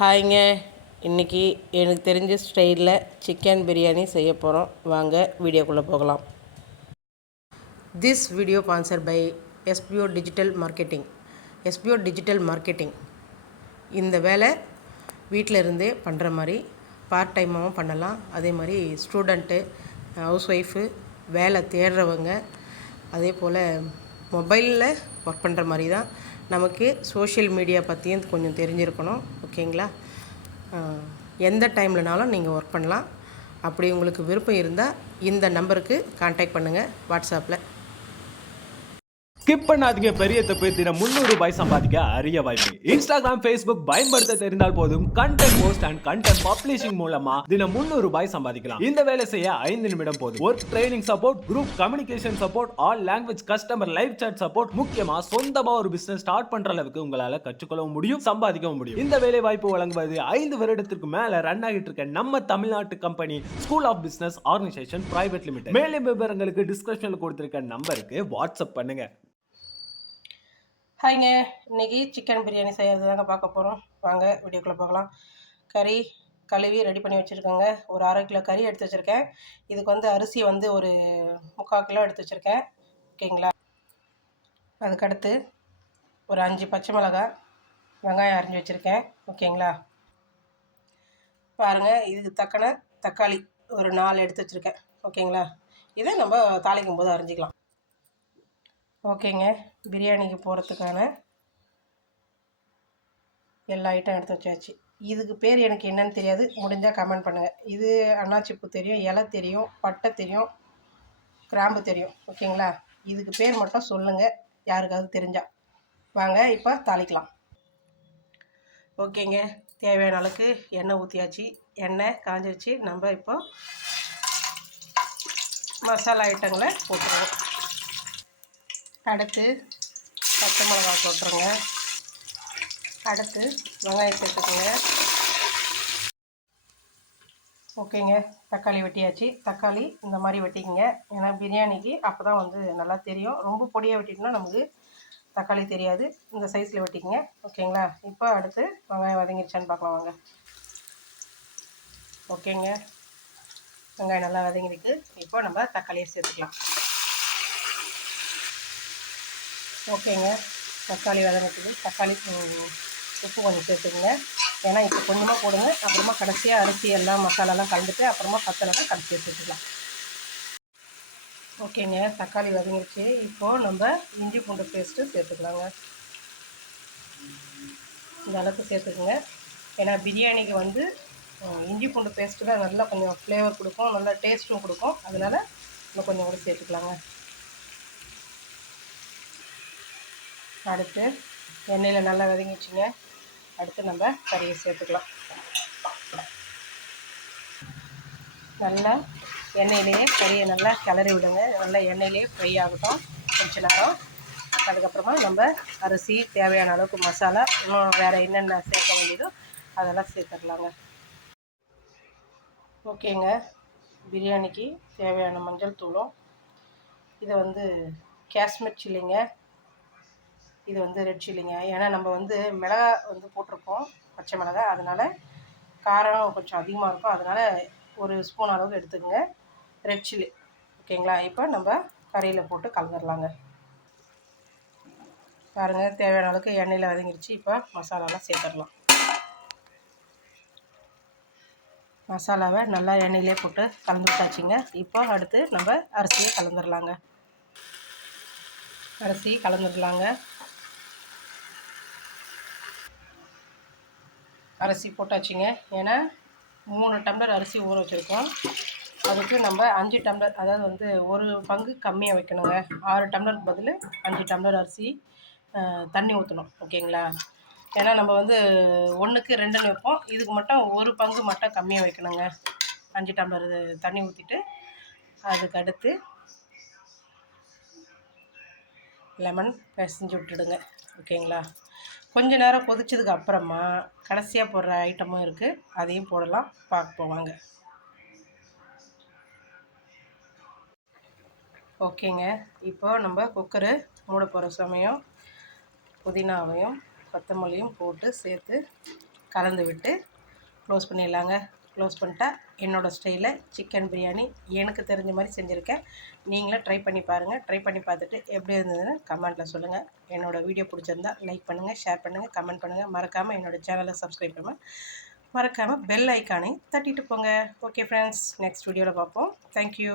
ஹாய்ங்க. இன்றைக்கி எனக்கு தெரிஞ்ச ஸ்டைலில் சிக்கன் பிரியாணி செய்ய போகிறோம். வாங்க வீடியோக்குள்ளே போகலாம். This video sponsor by SPO digital marketing. SPO digital marketing இந்த வேலை வீட்டில் இருந்தே பண்ணுற மாதிரி பார்ட் டைமாகவும் பண்ணலாம். அதே மாதிரி ஸ்டூடெண்ட்டு, ஹவுஸ் ஒய்ஃபு, வேலை தேடுறவங்க, அதே போல் மொபைலில் ஒர்க் பண்ணுற மாதிரி தான். நமக்கு சோஷியல் மீடியா பற்றியும் கொஞ்சம் தெரிஞ்சிருக்கணும். ஓகேங்களா? எந்த டைம்லனாலும் நீங்கள் ஒர்க் பண்ணலாம். அப்படி உங்களுக்கு விருப்பம் இருந்தால் இந்த நம்பருக்கு கான்டாக்ட் பண்ணுங்கள் வாட்ஸ்அப்பில். ஸ்கிப் பண்ணாதீங்க. பெரிய தப்பு. தினம் 300 ரூபாய் சம்பாதிக்க அரிய வாய்ப்பு. இன்ஸ்டாகிராம், ஃபேஸ்புக் பயன்படுத்த தெரிந்தால் போதும். Content post and content publishing மூலமா தினம் 300 ரூபாய் சம்பாதிக்கலாம். இந்த வேலை செய்ய 5 நிமிடம் போதும். Work training support, group communication support, all language customer live chat support, முக்கியமா சொந்தமா ஒரு பிசினஸ் ஸ்டார்ட் பண்ற அளவுக்கு உங்களால கற்றுக்கொள்ளவும் முடியும், சம்பாதிக்கவும் முடியும். இந்த வேலை வாய்ப்பு வழங்குவது 5 வருடத்திற்கு மேல ரன் ஆகிட்டு இருக்க நம்ம தமிழ்நாட்டு company school of business organisation private limited. மேலும் விவரங்களுக்கு டிஸ்கிரிப்ஷன்ல கொடுத்திருக்க நம்பருக்கு வாட்ஸ்அப் பண்ணுங்க. ஹாய்ங்க. இன்றைக்கி சிக்கன் பிரியாணி செய்கிறது தாங்க பார்க்க போகிறோம். வாங்க வீடியோக்குள்ளே போகலாம். கறி கழுவி ரெடி பண்ணி வச்சுருக்கேங்க. ஒரு 1/2 கிலோ கறி எடுத்து வச்சுருக்கேன். இதுக்கு வந்து அரிசி வந்து ஒரு 3/4 கிலோ எடுத்து வச்சுருக்கேன். ஓகேங்களா? அதுக்கடுத்து ஒரு 5 பச்சை மிளகாய், வெங்காயம் அரிஞ்சு வச்சுருக்கேன். ஓகேங்களா? பாருங்கள், இதுக்கு தக்கன தக்காளி ஒரு 4 எடுத்து வச்சுருக்கேன். ஓகேங்களா? இதை நம்ம தாளிக்கும் போது அரிஞ்சிக்கலாம். ஓகேங்க. பிரியாணிக்கு போகிறதுக்கான எல்லா ஐட்டம் எடுத்து வச்சாச்சு. இதுக்கு பேர் எனக்கு என்னன்னு தெரியாது, முடிஞ்சால் கமெண்ட் பண்ணுங்கள். இது அன்னாச்சிப்பூ தெரியும், இலை தெரியும், பட்டை தெரியும், கிராம்பு தெரியும். ஓகேங்களா? இதுக்கு பேர் மட்டும் சொல்லுங்கள் யாருக்காவது தெரிஞ்சால். வாங்க இப்போ தாளிக்கலாம். ஓகேங்க. தேவையான அளவுக்கு எண்ணெய் ஊற்றியாச்சு. எண்ணெய் காஞ்சிருச்சு. நம்ம இப்போ மசாலா ஐட்டங்களை போட்டுருவோம். அடுத்து பச்சை மிளகாய் போட்டுருங்க. அடுத்து வெங்காயம் சேர்த்துக்கோங்க. ஓகேங்க. தக்காளி வெட்டியாச்சு. தக்காளி இந்த மாதிரி வெட்டிக்கங்க. ஏன்னா பிரியாணிக்கு அப்போ தான் வந்து நல்லா தெரியும். ரொம்ப பொடியாக வெட்டிட்டோம்னா நமக்கு தக்காளி தெரியாது. இந்த சைஸில் வெட்டிக்கங்க. ஓகேங்களா? இப்போ அடுத்து வெங்காயம் வதங்கிருச்சான்னு பார்க்கலாம் வாங்க. ஓகேங்க. வெங்காயம் நல்லா வதங்கிருக்கு. இப்போ நம்ம தக்காளியை சேர்த்துக்கலாம். ஓகேங்க. தக்காளி வதங்கிறதுக்கு தக்காளி உப்பு கொஞ்சம் சேர்த்துக்குங்க. ஏன்னா இப்போ கொஞ்சமாக போடுங்க, அப்புறமா கடைசியாக அரிசி எல்லாம் மசாலாலாம் கலந்துட்டு அப்புறமா பத்தலைன்னா கடைசியாக சேர்த்துக்கலாம். ஓகேங்க. தக்காளி வதங்கிடுச்சு. இப்போது நம்ம இஞ்சி பூண்டு பேஸ்ட்டு சேர்த்துக்கலாங்க. இந்த அளவுக்கு சேர்த்துக்குங்க. ஏன்னா பிரியாணிக்கு வந்து இஞ்சி பூண்டு பேஸ்ட்டு தான் நல்லா கொஞ்சம் ஃப்ளேவர் கொடுக்கும், நல்லா டேஸ்ட்டும் கொடுக்கும். அதனால் இன்னும் கொஞ்சம் கூட சேர்த்துக்கலாங்க. அடுத்து எண்ணெயில் நல்லா வதங்கிடுச்சுங்க. அடுத்து நம்ம கறியை சேர்த்துக்கலாம். நல்லா எண்ணெயிலேயே கறியை நல்லா கிளறி விடுங்க. நல்லா எண்ணெயிலேயே ஃப்ரை ஆகட்டும் கொஞ்ச நேரம். அதுக்கப்புறமா நம்ம அரிசி, தேவையான அளவுக்கு மசாலா, இன்னும் வேறு என்னென்ன சேர்க்க வேண்டியதோ அதெல்லாம் சேர்த்துடலாங்க. ஓகேங்க. பிரியாணிக்கு தேவையான மஞ்சள் தூளும், இதை வந்து காஷ்மீர் சில்லிங்க, இது வந்து ரெட் சில்லிங்க. ஏன்னா நம்ம வந்து மிளகா வந்து போட்டிருக்கோம், பச்சை மிளகாய், அதனால் காரம் கொஞ்சம் அதிகமாக இருக்கும். அதனால் ஒரு ஸ்பூன் அளவுக்கு எடுத்துக்கோங்க ரெட் சில்லி. ஓகேங்களா? இப்போ நம்ம கறியில் போட்டு கலந்துடலாங்க. பாருங்கள், தேவையான அளவுக்கு எண்ணெயில் வதங்கிடுச்சு. இப்போ மசாலாலாம் சேர்த்துடலாம். மசாலாவை நல்லா எண்ணெயிலே போட்டு கலந்து விட்டாச்சுங்க. இப்போ அடுத்து நம்ம அரிசியை கலந்துடலாங்க. அரிசி கலந்துடலாங்க. அரிசி போட்டாச்சுங்க. ஏன்னா 3 டம்ளர் அரிசி ஊற வச்சுருக்கோம். அதுக்கு நம்ம 5 டம்ளர், அதாவது வந்து ஒரு பங்கு கம்மியாக வைக்கணுங்க. 6 டம்ளருக்கு பதில் 5 டம்ளர் அரிசி தண்ணி ஊற்றணும். ஓகேங்களா? ஏன்னா நம்ம வந்து 1க்கு 2ன்னு வைப்போம். இதுக்கு மட்டும் ஒரு பங்கு மட்டும் கம்மியாக வைக்கணுங்க. 5 டம்ளர் தண்ணி ஊற்றிட்டு அதுக்கு அடுத்து லெமன் பிசைஞ்சு விட்டுடுங்க. ஓகேங்களா? கொஞ்ச நேரம் கொதிச்சதுக்கு அப்புறமா கடைசியாக போடுற ஐட்டமும் இருக்குது, அதையும் போடலாம். பார்க்க போவாங்க. ஓகேங்க. இப்போ நம்ம குக்கரு மூட போகிற சமயம் புதினாவையும் கொத்தமல்லியும் போட்டு சேர்த்து கலந்து விட்டு க்ளோஸ் பண்ணிடலாங்க. க்ளோஸ் பண்ணிட்டா என்னோடய ஸ்டைலில் சிக்கன் பிரியாணி எனக்கு தெரிஞ்ச மாதிரி செஞ்சுருக்கேன். நீங்களும் ட்ரை பண்ணி பாருங்கள். ட்ரை பண்ணி பார்த்துட்டு எப்படி இருந்ததுன்னு கமெண்ட்டில் சொல்லுங்கள். என்னோடய வீடியோ பிடிச்சிருந்தா லைக் பண்ணுங்கள், ஷேர் பண்ணுங்கள், கமெண்ட் பண்ணுங்கள். மறக்காமல் என்னோடய சேனலை சப்ஸ்கிரைப் பண்ணுங்கள். மறக்காமல் பெல் ஐக்கானை தட்டிட்டு போங்க. ஓகே ஃப்ரெண்ட்ஸ், நெக்ஸ்ட் வீடியோவில் பார்ப்போம். தேங்க்யூ.